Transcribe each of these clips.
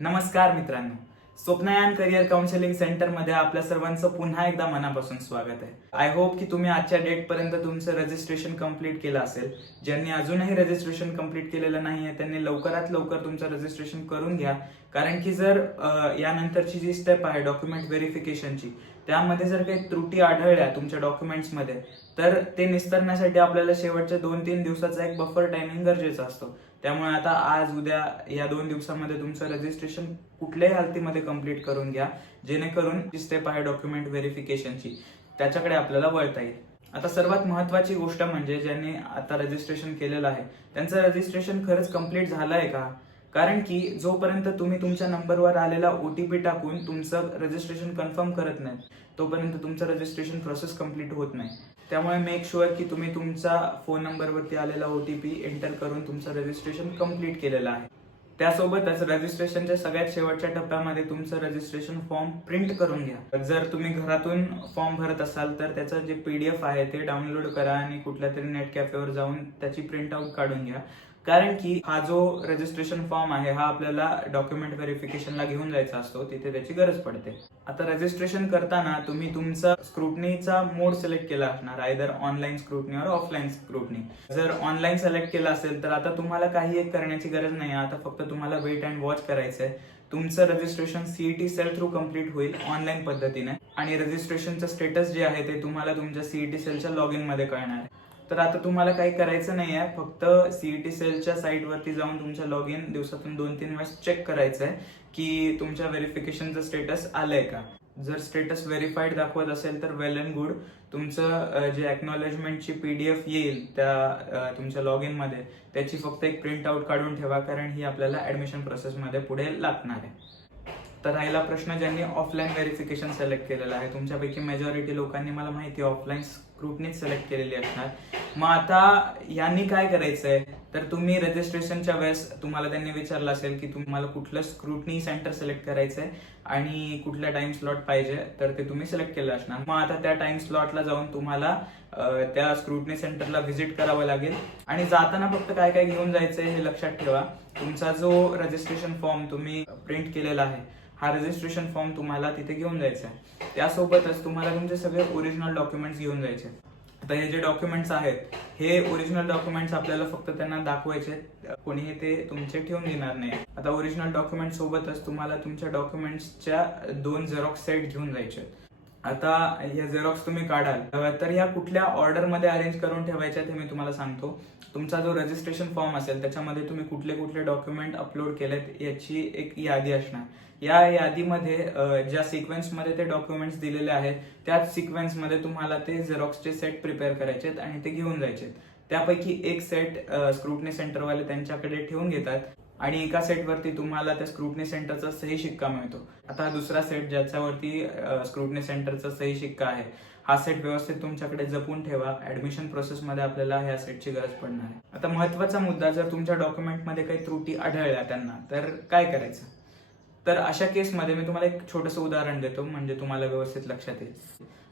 नमस्कार मित्रांनो, स्वप्नयान career counselling सेंटरमध्ये आपल्या सर्वांचं पुन्हा एकदा मनापासून स्वागत आहे. आय होप की तुम्ही आजच्या डेट पर्यंत तुमचं रजिस्ट्रेशन कंप्लीट केलं असेल. ज्यांनी अजूनही रजिस्ट्रेशन कंप्लीट केलेलं नाहीये त्यांनी लवकरात लवकर तुमचं रजिस्ट्रेशन करून घ्या. कारण की जर यानंतरची जी स्टेप आहे डॉक्युमेंट व्हेरिफिकेशनची, त्यामध्ये जर काही त्रुटी आढळल्या तुमच्या डॉक्युमेंट्समध्ये, तर ते निस्तरण्यासाठी आपल्याला शेवटच्या 2-3 दिवसाचा एक बफर टायमिंग गरजेचा असतो. त्यामुळे आता आज उद्या या 2 दिवसामध्ये तुमचं रजिस्ट्रेशन कुठल्याही हालतीमध्ये कंप्लीट करून घ्या, जेणेकरून जी स्टेप आहे डॉक्युमेंट व्हेरिफिकेशनची त्याच्याकडे आपल्याला वळता येईल. आता सर्वात महत्वाची गोष्ट म्हणजे ज्यांनी आता रजिस्ट्रेशन केलेलं आहे त्यांचं रजिस्ट्रेशन खरंच कंप्लीट झालंय का? कारण की जोपर्यंत तुम्ही तुमच्या नंबरवर आलेला ओटीपी टाकून तुमचं रजिस्ट्रेशन कन्फर्म करत नाही तोपर्यंत तुमचं रजिस्ट्रेशन प्रोसेस कंप्लीट होत नाही. त्यामुळे मेक शुअर की तुम्ही तुमचा फोन नंबरवरती आलेला ओटीपी एंटर करून तुमचं रजिस्ट्रेशन कंप्लीट केलेलं आहे. त्यासोबतच रजिस्ट्रेशनच्या सगळ्यात शेवटच्या टप्प्यामध्ये तुमचं रजिस्ट्रेशन फॉर्म प्रिंट करून घ्या. जर तुम्ही घरातून फॉर्म भरत असाल तर त्याचं जे PDF आहे ते डाउनलोड करा आणि कुठल्या तरी नेट कॅफेवर जाऊन त्याची प्रिंट आउट काढून घ्या. कारण की हा जो रजिस्ट्रेशन फॉर्म आहे हा आपल्याला डॉक्युमेंट व्हेरिफिकेशनला घेऊन जायचा असतो, तिथे त्याची गरज पडते. आता रजिस्ट्रेशन करताना तुम्ही तुमचा स्क्रुटनीचा मोड सिलेक्ट केला असणार, आयदर ऑनलाईन स्क्रुटनी और ऑफलाईन स्क्रुटनी. जर ऑनलाईन सिलेक्ट केला असेल तर आता तुम्हाला काही एक करण्याची गरज नाही, आता फक्त तुम्हाला वेट अँड वॉच करायचंय. तुमचं registration CET cell through complete होईल ऑनलाईन पद्धतीने आणि रजिस्ट्रेशनचं स्टेटस जे आहे ते तुम्हाला तुमच्या CET सेलच्या लॉग इन मध्ये कळणार आहे. तर आता तुम्हाला काही करायचं नाही आहे, फक्त CET सेलच्या साईटवरती जाऊन तुमच्या लॉग इन दिवसातून 2-3 वेळेस चेक करायचं आहे की तुमच्या व्हेरिफिकेशनचं स्टेटस आलंय का. जर स्टेटस व्हेरीफाईड दाखवत असेल तर वेल अँड गुड. तुमचं जे एक्नॉलेजमेंटची PDF येईल त्या तुमच्या लॉग इन मध्ये त्याची फक्त एक प्रिंट आउट काढून ठेवा, कारण ही आपल्याला ऍडमिशन प्रोसेसमध्ये पुढे लागणार आहे. तर राहिला प्रश्न ज्यांनी ऑफलाईन व्हेरिफिकेशन सिलेक्ट केलेलं आहे. तुमच्यापैकी मेजॉरिटी लोकांनी मला माहिती आहे ऑफलाईन स्क्रुटनीच सिलेक्ट केलेली असणार. मग आता यांनी काय करायचंय तर तुम्ही रजिस्ट्रेशनच्या वेळेस तुम्हाला त्यांनी विचारलं असेल की तुम्हाला कुठलं स्क्रुटनी सेंटर सिलेक्ट करायचंय आणि कुठल्या टाइम स्लॉट पाहिजे, तर ते तुम्ही सिलेक्ट केलं असणार. मग आता त्या टाइम स्लॉटला जाऊन तुम्हाला त्या स्क्रुटनी सेंटरला व्हिजिट करावं लागेल आणि जाताना फक्त काय काय घेऊन जायचंय हे लक्षात ठेवा. तुमचा जो रजिस्ट्रेशन फॉर्म तुम्ही प्रिंट केलेला आहे हा रजिस्ट्रेशन फॉर्म तुम्हाला तिथे घेऊन जायचा आहे. त्यासोबतच तुम्हाला तुमचे सगळे ओरिजिनल डॉक्युमेंट्स घेऊन जायचे. आता हे जे डॉक्युमेंट्स आहेत हे ओरिजिनल डॉक्युमेंट्स आपल्याला फक्त त्यांना दाखवायचे, कोणीही ते तुमचे ठेवून देणार नाही. आता ओरिजिनल डॉक्युमेंट सोबतच तुम्हाला तुमच्या डॉक्युमेंट्सच्या 2 झेरॉक्स सेट घेऊन जायचे. आता या झेरॉक्स तुम्ही काढाल तर या कुठल्या ऑर्डरमध्ये अरेंज करून ठेवायच्या ते मी तुम्हाला सांगतो. तुमचा जो रजिस्ट्रेशन फॉर्म असेल त्याच्यामध्ये तुम्ही कुठले कुठले डॉक्युमेंट अपलोड केलेत याची एक यादी असणार. या यादीमध्ये ज्या सिक्वेन्समध्ये ते डॉक्युमेंट्स दिलेले आहेत त्याच सिक्वेन्समध्ये तुम्हाला ते झेरॉक्सचे सेट प्रिपेअर करायचे आणि ते घेऊन जायचे. त्यापैकी एक सेट स्क्रुटनी सेंटरवाले त्यांच्याकडे ठेवून घेतात आणि एका सेटवरती तुम्हाला त्या स्क्रुटनी सेंटरचा सही शिक्का मिळतो. आता हा दुसरा सेट ज्याच्यावरती स्क्रुटनी सेंटरचा सही शिक्का आहे हा सेट व्यवस्थित तुमच्याकडे जपून ठेवा. ऍडमिशन प्रोसेसमध्ये आपल्याला ह्या सेटची गरज पडणार आहे. आता महत्वाचा मुद्दा, जर तुमच्या डॉक्युमेंटमध्ये काही त्रुटी आढळल्या त्यांना तर काय करायचं. तर अशा केसमध्ये मी तुम्हाला एक छोटंसं उदाहरण देतो म्हणजे तुम्हाला व्यवस्थित लक्षात येईल.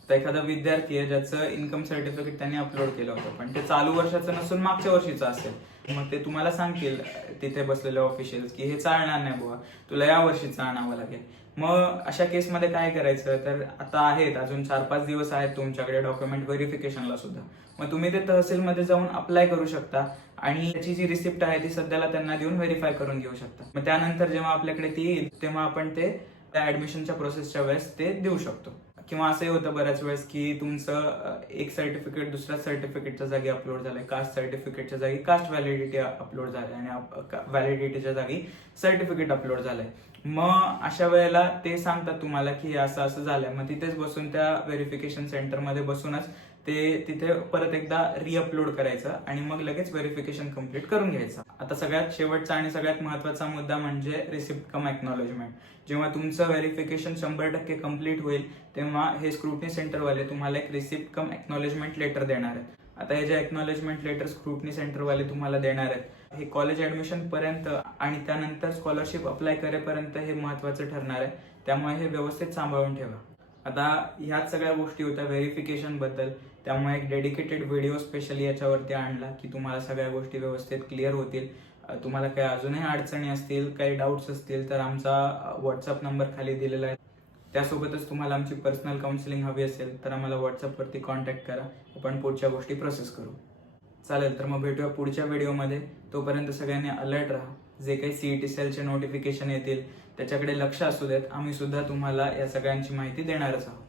तर एखादा विद्यार्थी आहे ज्याचं इन्कम सर्टिफिकेट त्यांनी अपलोड केलं होतं पण ते चालू वर्षाचं नसून मागच्या वर्षीचं असेल. मग ते तुम्हाला सांगतील तिथे बसलेले ऑफिशियल्स की हे चालणार नाही बुवा, तुला या वर्षीचं आणावं लागेल. मग अशा केसमध्ये काय करायचं, तर आता आहेत अजून 4-5 दिवस आहेत तुमच्याकडे डॉक्युमेंट व्हेरिफिकेशनला सुद्धा. मग तुम्ही ते तहसीलमध्ये जाऊन अप्लाय करू शकता आणि त्याची जी रिसिप्ट आहे ती सध्याला त्यांना देऊन व्हेरीफाय करून घेऊ शकता. मग त्यानंतर जेव्हा आपल्याकडे ती येईल तेव्हा आपण ते त्या ऍडमिशनच्या प्रोसेसच्या वेळेस ते देऊ शकतो. किंवा असंही होतं बऱ्याच वेळेस की तुमचं एक सर्टिफिकेट दुसऱ्या सर्टिफिकेटच्या जागी अपलोड झालंय, कास्ट सर्टिफिकेटच्या जागी कास्ट व्हॅलिडिटी अपलोड झालंय आणि व्हॅलिडिटीच्या जागी सर्टिफिकेट अपलोड झालंय. मग अशा वेळेला ते सांगतात तुम्हाला की असं असं झालंय. मग तिथेच बसून त्या व्हेरिफिकेशन सेंटरमध्ये बसूनच ते तिथे परत एकदा रिअपलोड करायचं आणि मग लगेच व्हेरिफिकेशन कम्प्लीट करून घ्यायचं. आता सगळ्यात शेवटचा आणि सगळ्यात महत्वाचा मुद्दा म्हणजे रिसिप्ट कम एक्नॉलेजमेंट. जेव्हा तुमचं व्हेरिफिकेशन 100% कम्प्लीट होईल तेव्हा हे स्क्रुटनी सेंटरवाले तुम्हाला एक रिसिप्ट कम एक्नॉलेजमेंट लेटर देणार आहेत. आता हे जे एक्नॉलेजमेंट लेटर स्क्रुटनी सेंटरवाले तुम्हाला देणार आहेत हे कॉलेज ऍडमिशन पर्यंत आणि त्यानंतर स्कॉलरशिप अप्लाय करेपर्यंत हे महत्वाचं ठरणार आहे. त्यामुळे हे व्यवस्थित सांभाळून ठेवा. आता ह्याच सगळ्या गोष्टी होत्या व्हेरिफिकेशन बद्दल, त्यामुळे एक डेडिकेटेड व्हिडिओ स्पेशली याच्यावरती आणला की तुम्हाला सगळ्या गोष्टी व्यवस्थित क्लिअर होतील. तुम्हाला काही अजूनही अडचणी असतील, काही डाऊट्स असतील तर आमचा व्हॉट्सअप नंबर खाली दिलेला आहे. त्यासोबतच तुम्हाला आमची पर्सनल काउन्सिलिंग हवी असेल तर आम्हाला व्हॉट्सअपवरती कॉन्टॅक्ट करा. आपण पुढच्या गोष्टी प्रोसेस करू. चालेल, तर मग भेटूया पुढच्या व्हिडिओमध्ये. तोपर्यंत सगळ्यांनी अलर्ट राहा. जे काही CET सेलचे नोटिफिकेशन येतील त्याच्याकडे लक्ष असू देत. आम्ही सुद्धा तुम्हाला या सगळ्यांची माहिती देणारच आहोत.